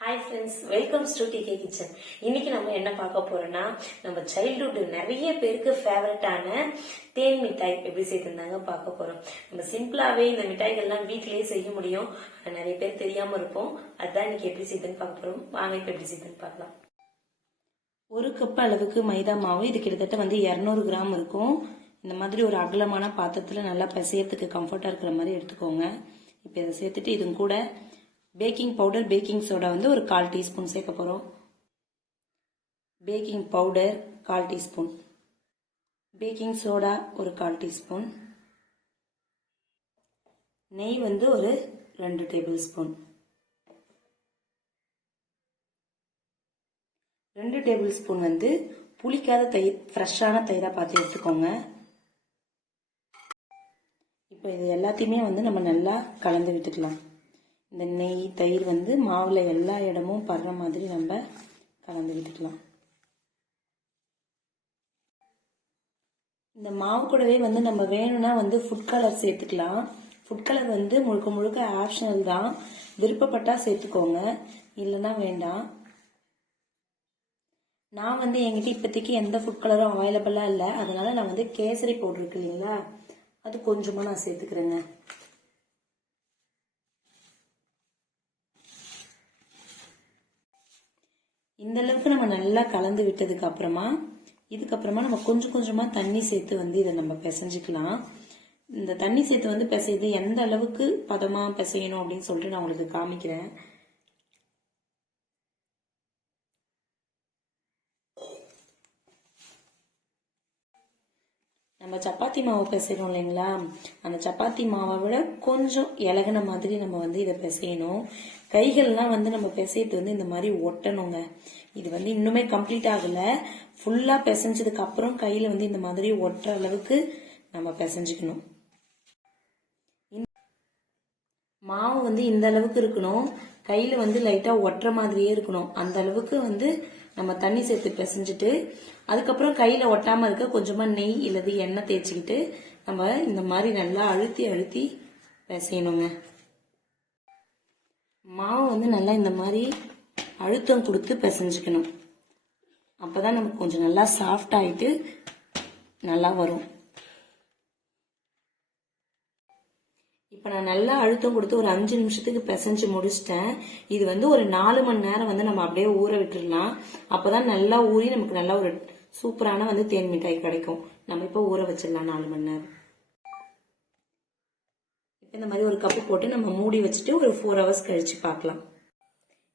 Hi friends welcome to DK kitchen இன்னைக்கு நம்ம என்ன பார்க்க போறோம்னா நம்ம சைல்ட்ஹுட் நிறைய பேருக்கு ஃபேவரட்டான தேன் மிட்டாய் எப்படி செய்திருந்தாங்க பார்க்க போறோம். நம்ம சிம்பிளாவே இந்த மிட்டாய்கள்லாம் வீட்டிலேயே செய்ய முடியும். நிறைய பேர் தெரியாம இருப்போம். அதான் இன்னைக்கு எப்படி செய்துன்னு பார்க்க போறோம். வாங்க இப்போ எப்படி செய்துன்னு பார்க்கலாம். ஒரு கப் அளவுக்கு மைதா மாவு இது கிட்டத்தட்ட வந்து இரநூறு கிராம் இருக்கும். இந்த மாதிரி ஒரு அகலமான பாத்திரத்தில் நல்லா பிசையறதுக்கு கம்ஃபர்ட்டாக இருக்கிற மாதிரி எடுத்துக்கோங்க. இப்போ இதை சேர்த்துட்டு இது கூட பேக்கிங் பவுடர் பேக்கிங் சோடா வந்து ஒரு கால் டீஸ்பூன் சேர்க்க போகிறோம் பேக்கிங் பவுடர் கால் டீஸ்பூன். பேக்கிங் சோடா ஒரு கால் டீஸ்பூன். நெய் வந்து ஒரு ரெண்டு டேபிள் ஸ்பூன். ரெண்டு டேபிள் ஸ்பூன் வந்து புளிக்காத தயிர் ஃப்ரெஷ்ஷான தயிராக பார்த்து எடுத்துக்கோங்க. இப்போ இது எல்லாத்தையுமே வந்து நம்ம நல்லா கலந்து விட்டுக்கலாம். இந்த நெய் தயிர் வந்து மாவில் எல்லா இடமும் படுற மாதிரி நம்ம கலந்து விட்டுக்கலாம். இந்த மாவு கூடவே வந்து நம்ம வேணும்னா வந்து ஃபுட் கலர் சேர்த்துக்கலாம். ஃபுட் கலர் வந்து முழுக்க முழுக்க ஆப்ஷனல் தான். விருப்பப்பட்டா சேர்த்துக்கோங்க. இல்லைன்னா வேண்டாம். நான் வந்து என்கிட்ட இப்போதைக்கு எந்த ஃபுட் கலரும் அவைலபிளாக இல்லை. அதனால நான் வந்து கேசரி பவுடர் இருக்கு இல்லைங்களா? அது கொஞ்சமாக நான் சேர்த்துக்கிறேங்க. இந்த அளவுக்கு நம்ம நல்லா கலந்து விட்டதுக்கு அப்புறமா இதுக்கப்புறமா நம்ம கொஞ்சம் கொஞ்சமா தண்ணி சேர்த்து வந்து இதை நம்ம பிசைஞ்சுக்கலாம். இந்த தண்ணி சேர்த்து வந்து பிசையுது எந்த அளவுக்கு பதமா பிசையணும் அப்படின்னு சொல்லிட்டு நான் உங்களுக்கு காமிக்கிறேன். நம்ம சப்பாத்தி மாவு பிசைறோம் இல்லைங்களா? அந்த சப்பாத்தி மாவை விட கொஞ்சம் இலகுன மாதிரி நம்ம வந்து இதை பிசையணும். கைகள்லாம் வந்து நம்ம பிசையத்து வந்து இந்த மாதிரி ஒட்டணுங்க. இது வந்து இன்னுமே கம்ப்ளீட் ஆகலை. ஃபுல்லாக பிசைஞ்சதுக்கு அப்புறம் கையில் வந்து இந்த மாதிரி ஒட்டுற அளவுக்கு நம்ம பிசைஞ்சுக்கணும். மாவு வந்து இந்த அளவுக்கு இருக்கணும். கையில் வந்து லைட்டாக ஒட்டுற மாதிரியே இருக்கணும். அந்த அளவுக்கு வந்து நம்ம தண்ணி சேர்த்து பிசைஞ்சிட்டு அதுக்கப்புறம் கையில் ஒட்டாமல் இருக்க கொஞ்சமாக நெய் இல்லது எண்ணெய் தேய்ச்சிக்கிட்டு நம்ம இந்த மாதிரி நல்லா அழுத்தி அழுத்தி பிசையணுங்க. மாவு வந்து நல்லா இந்த மாதிரி அழுத்தம் கொடுத்து பிசைஞ்சுக்கணும். அப்பதான் நமக்கு கொஞ்சம் நல்லா சாஃப்ட் ஆகிட்டு நல்லா வரும். இப்போ நான் நல்லா அழுத்தம் கொடுத்து ஒரு அஞ்சு நிமிஷத்துக்கு பிசைஞ்சு முடிச்சிட்டேன். இது வந்து ஒரு நாலு மணி நேரம் வந்து நம்ம அப்படியே ஊற விட்டுடலாம் அப்போதான் நல்லா ஊறி நமக்கு நல்லா ஒரு சூப்பரான வந்து தேன் மிட்டாய் கிடைக்கும். நம்ம இப்போ ஊற வச்சிடலாம் நாலு மணி நேரம். இப்போ இந்த மாதிரி ஒரு கப்பு போட்டு நம்ம மூடி வச்சுட்டு ஒரு ஃபோர் ஹவர்ஸ் கழிச்சு பார்க்கலாம்.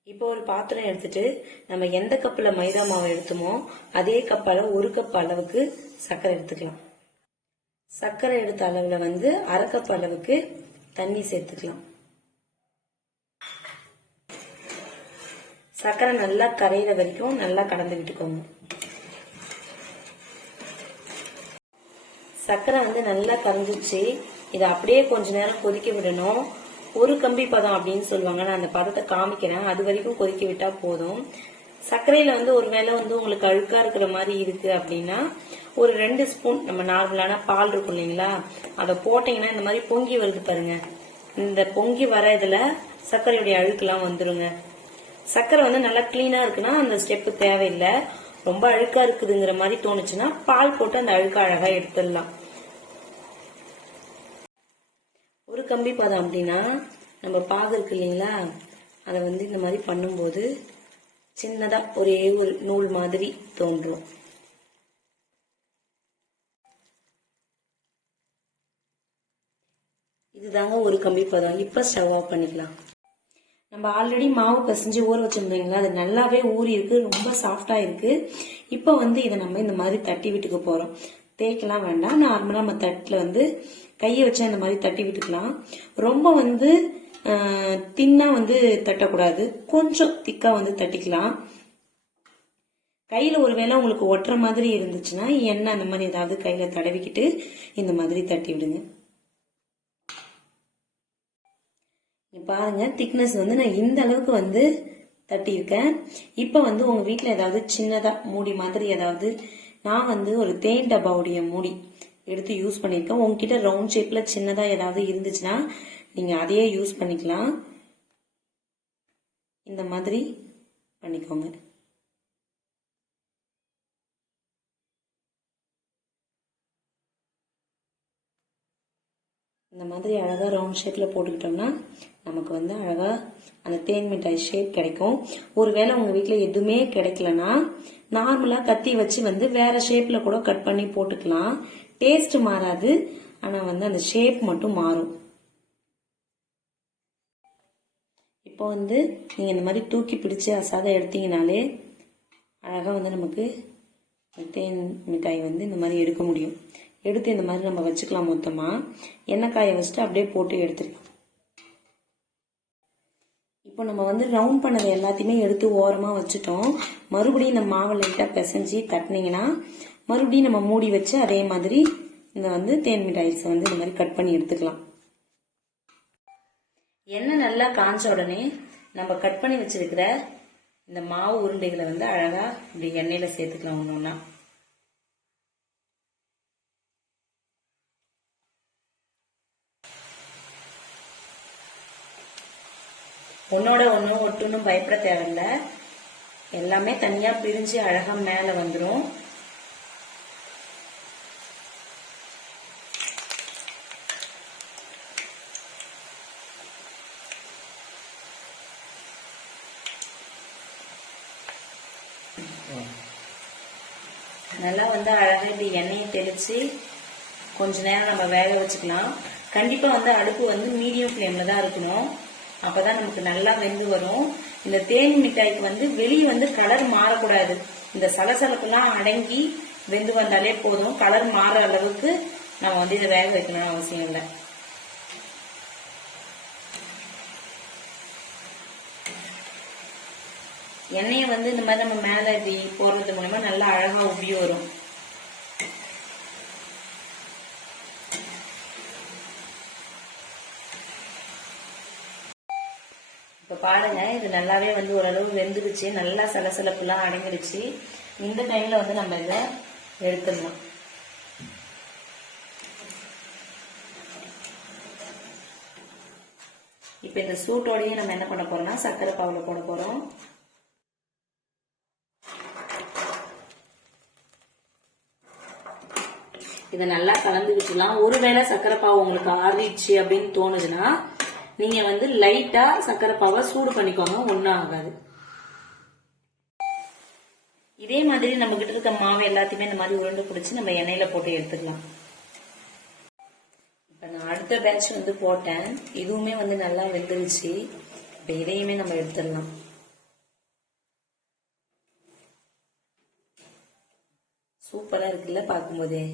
இப்போ ஒரு பாத்திரம் எடுத்துட்டு நம்ம எந்த கப்பில் மைதா மாவு எடுத்தோமோ அதே கப்பால் ஒரு கப் அளவுக்கு சர்க்கரை எடுத்துக்கலாம். சர்க்கரை எடுத்த அளவில் வந்து அரை கப் அளவுக்கு தண்ணி சேர்த்துக்கலாம். சர்க்கரை நல்லா கரையிற வரைக்கும் நல்லா கடந்து விட்டுக்கோங்க. சர்க்கரை வந்து நல்லா கரைஞ்சிச்சு இதை அப்படியே கொஞ்ச நேரம் கொதிக்க விடணும். ஒரு கம்பி பதம் அப்படின்னு சொல்லுவாங்க. நான் அந்த பதத்தை காமிக்கிறேன். அது வரைக்கும் கொதிக்க விட்டா போதும். சர்க்கரையில் வந்து ஒருவேளை வந்து உங்களுக்கு அழுக்காக இருக்கிற மாதிரி இருக்குது அப்படின்னா ஒரு ரெண்டு ஸ்பூன் நம்ம நார்மலான பால் இருக்கும் இல்லைங்களா? அதை போட்டிங்கன்னா இந்த மாதிரி பொங்கி வருது பாருங்க. இந்த பொங்கி வர இதில் சர்க்கரையுடைய அழுக்கெல்லாம் வந்துருங்க. சர்க்கரை வந்து நல்லா க்ளீனாக இருக்குன்னா அந்த ஸ்டெப்பு தேவையில்லை. ரொம்ப அழுக்காக இருக்குதுங்கிற மாதிரி தோணுச்சுன்னா பால் போட்டு அந்த அழுக்க அழகாக எடுத்துடலாம். ஒரு கம்பி பாதம் அப்படின்னா நம்ம பாகு இருக்கு இல்லைங்களா? அதை வந்து இந்த மாதிரி பண்ணும்போது சின்னதா ஒரே ஒரு நூல் மாதிரி தோன்றும். இதுதாங்க ஒரு கம்பி பதம். இப்ப ஸ்டவ் ஆஃப் பண்ணிக்கலாம். நம்ம ஆல்ரெடி மாவு பிசைஞ்சு ஊற வச்சிருந்தீங்களா அது நல்லாவே ஊறி இருக்கு ரொம்ப சாஃப்டா இருக்கு. இப்போ வந்து இதை நம்ம இந்த மாதிரி தட்டி விட்டுக்க போறோம். தேய்க்கலாம் வேண்டாம். நார்மலா நம்ம தட்டில் வந்து கையை வச்சு அந்த மாதிரி தட்டி விட்டுக்கலாம். ரொம்ப வந்து தின்னா வந்து தட்டக்கூடாது. கொஞ்சம் திக்காக வந்து தட்டிக்கலாம். கையில் ஒருவேளை உங்களுக்கு ஒட்டுற மாதிரி இருந்துச்சுன்னா எண்ணெய் அந்த மாதிரி ஏதாவது கையில் தடவிக்கிட்டு இந்த மாதிரி தட்டி விடுங்க. பாருங்க திக்னஸ் வந்து நான் இந்த அளவுக்கு வந்து தட்டியிருக்கேன். இப்போ வந்து உங்கள் வீட்டில் ஏதாவது சின்னதாக மூடி மாதிரி ஏதாவது நான் வந்து ஒரு தேன் டப்பாவுடைய மூடி எடுத்து யூஸ் பண்ணியிருக்கேன். உங்ககிட்ட ரவுண்ட் ஷேப்பில் சின்னதாக ஏதாவது இருந்துச்சுன்னா நீங்கள் அதையே யூஸ் பண்ணிக்கலாம். இந்த மாதிரி பண்ணிக்கோங்க. இந்த மாதிரி அழகாக ரவுண்ட் ஷேப்பில் போட்டுக்கிட்டோம்னா நமக்கு வந்து அழகாக அந்த தேன் மிட்டாய் ஷேப் கிடைக்கும். ஒருவேளை உங்கள் வீட்டில் எதுவுமே கிடைக்கலனா நார்மலாக கத்தி வச்சு வந்து வேறு ஷேப்பில் கூட கட் பண்ணி போட்டுக்கலாம். டேஸ்ட் மாறாது ஆனால் வந்து அந்த ஷேப் மட்டும் மாறும். இப்போ வந்து நீங்கள் இந்த மாதிரி தூக்கி பிடிச்சு அசாத எடுத்தீங்கனாலே அழகாக வந்து நமக்கு தேன் மிட்டாய் வந்து இந்த மாதிரி எடுக்க முடியும். எடுத்து இந்த மாதிரி நம்ம வச்சுக்கலாம் மொத்தமாக எண்ணெய் காய வச்சுட்டு அப்படியே போட்டு எடுத்துக்கலாம். இப்போ நம்ம வந்து ரவுண்ட் பண்ணது எல்லாத்தையுமே எடுத்து ஓரமாக வச்சுட்டோம். மறுபடியும் இந்த மாவை லைட்டாக பிசைஞ்சு தட்டினீங்கன்னா மறுபடியும் நம்ம மூடி வச்சு அதே மாதிரி இந்த வந்து தேன் மிட்டாய்ஸை வந்து இந்த மாதிரி கட் பண்ணி எடுத்துக்கலாம். எண்ணெய் நல்லா காஞ்ச உடனே நம்ம கட் பண்ணி வச்சிருக்கிற இந்த மாவு உருண்டைகளை வந்து அழகா இப்படி எண்ணெயில சேர்த்துக்கலாம் ஒன்று ஒன்றா ஒன்னோட ஒன்றும் ஒட்டுன்னு பயப்பட தேவையில்ல. எல்லாமே தனியாக பிரிஞ்சு அழகாக மேலே வந்துடும் நல்லா வந்து அழகாக இப்படி எண்ணெயை தெளித்து கொஞ்ச நேரம் நம்ம வேக வச்சுக்கலாம். கண்டிப்பாக வந்து அடுப்பு வந்து மீடியம் ஃப்ளேமில் தான் இருக்கணும். அப்போ தான் நமக்கு நல்லா வெந்து வரும். இந்த தேன் மிட்டாய்க்கு வந்து வெளியே வந்து கலர் மாறக்கூடாது. இந்த சலசலப்புலாம் அடங்கி வெந்து வந்தாலே போதும். கலர் மாற அளவுக்கு நம்ம வந்து இதை வேக வைக்கணும்னு அவசியம் இல்லை. எண்ணெயை வந்து இந்த மாதிரி நம்ம மேலே இப்படி போடுறது மூலமா நல்லா அழகாக உப்பி வரும். இப்போ பாருங்க இது நல்லாவே வந்து ஓரளவு வெந்துருச்சு. நல்லா சலசலப்புலாம் அடங்கிடுச்சு இந்த டைம்ல வந்து நம்ம இதை எடுத்துடணும் இப்போ இந்த சூட்டோடையும் நம்ம என்ன பண்ண போறோம்னா சர்க்கரை பாவில் போட போறோம். இதை நல்லா கலந்து விட்டுலாம் ஒருவேளை சக்கரை பாவு உங்களுக்கு ஆறிடுச்சு அப்படின்னு தோணுதுன்னா நீங்க வந்து லைட்டா சக்கரை பாவை சூடு பண்ணிக்கோங்க. ஒன்றும் ஆகாது. இதே மாதிரி நம்ம கிட்ட இருக்க மாவு எல்லாத்தையுமே இந்த மாதிரி உருண்டு பிடிச்சி நம்ம எண்ணெயில போட்டு எடுத்துக்கலாம். இப்போ நான் அடுத்த பேட்ச் வந்து போட்டேன். இதுவுமே வந்து நல்லா வெந்துருச்சு. இப்போ இதையுமே நம்ம எடுத்துடலாம். சூப்பராக இருக்குல்ல பார்க்கும்போதே.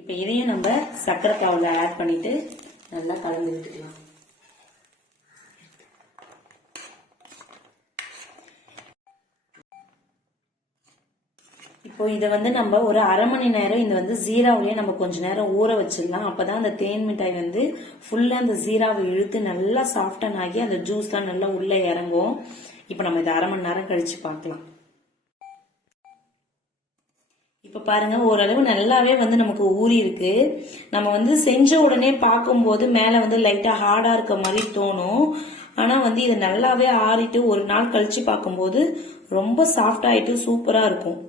இப்போ இதையும் நம்ம சர்க்கரை பாவில் ஆட் பண்ணிட்டு நல்லா கலந்து விட்டுக்கலாம் இப்போ இதை வந்து நம்ம ஒரு அரை மணி நேரம் இந்த வந்து ஜீராவிலேயே நம்ம கொஞ்ச நேரம் ஊற வச்சிடலாம். அப்போதான் அந்த தேன் மிட்டாய் வந்து ஃபுல்லா அந்த ஜீராவை இழுத்து நல்லா சாஃப்டன் ஆகி அந்த ஜூஸ்லாம் நல்லா உள்ளே இறங்கும். இப்போ நம்ம இதை அரை மணி நேரம் கழிச்சு பார்க்கலாம். இப்போ பாருங்கள் ஓரளவு நல்லாவே வந்து நமக்கு ஊறி இருக்கு. நம்ம வந்து செஞ்ச உடனே பார்க்கும்போது மேலே வந்து லைட்டாக ஹார்டாக இருக்க மாதிரி தோணும். ஆனால் வந்து இது நல்லாவே ஆறிட்டு ஒரு நாள் கழிச்சு பார்க்கும்போது ரொம்ப சாஃப்டாகிட்டு சூப்பராக இருக்கும்.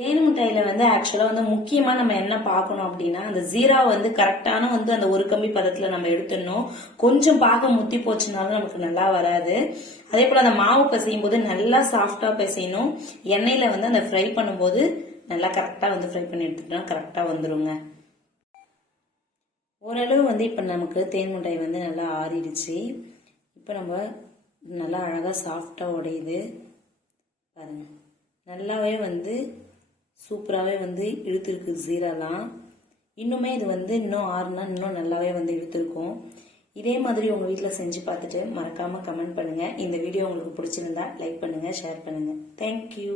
தேன் மிட்டாயில வந்து ஆக்சுவலா வந்து முக்கியமா நம்ம என்ன பார்க்கணும் அப்படின்னா அந்த ஜீரா வந்து கரெக்டான வந்து அந்த ஒரு கம்பி பதத்துல நம்ம எடுத்துடணும். கொஞ்சம் பாக முத்தி போச்சுனாலும் நமக்கு நல்லா வராது. அதே போல அந்த மாவு பிசையும் போது நல்லா சாஃப்டா பிசையணும். எண்ணெயில வந்து அந்த ஃப்ரை பண்ணும்போது நல்லா கரெக்டா வந்து ஃப்ரை பண்ணி எடுத்துட்டோம்னா கரெக்டா வந்துருங்க. ஓரளவு வந்து இப்போ நமக்கு தேன் மிட்டாய் வந்து நல்லா ஆறிடுச்சு. இப்போ நம்ம நல்லா அழகாக சாஃப்டாக உடையுது. பாருங்க. நல்லாவே வந்து சூப்பராகவே வந்து இழுத்துருக்கு ஜீராலாம். இன்னுமே இது வந்து இன்னும் ஆறுனா இன்னும் நல்லாவே வந்து இழுத்துருக்கும். இதே மாதிரி உங்கள் வீட்டில் செஞ்சு பார்த்துட்டு மறக்காமல் கமெண்ட் பண்ணுங்கள் இந்த வீடியோ உங்களுக்கு பிடிச்சிருந்தா லைக் பண்ணுங்கள் ஷேர் பண்ணுங்கள் தேங்க்யூ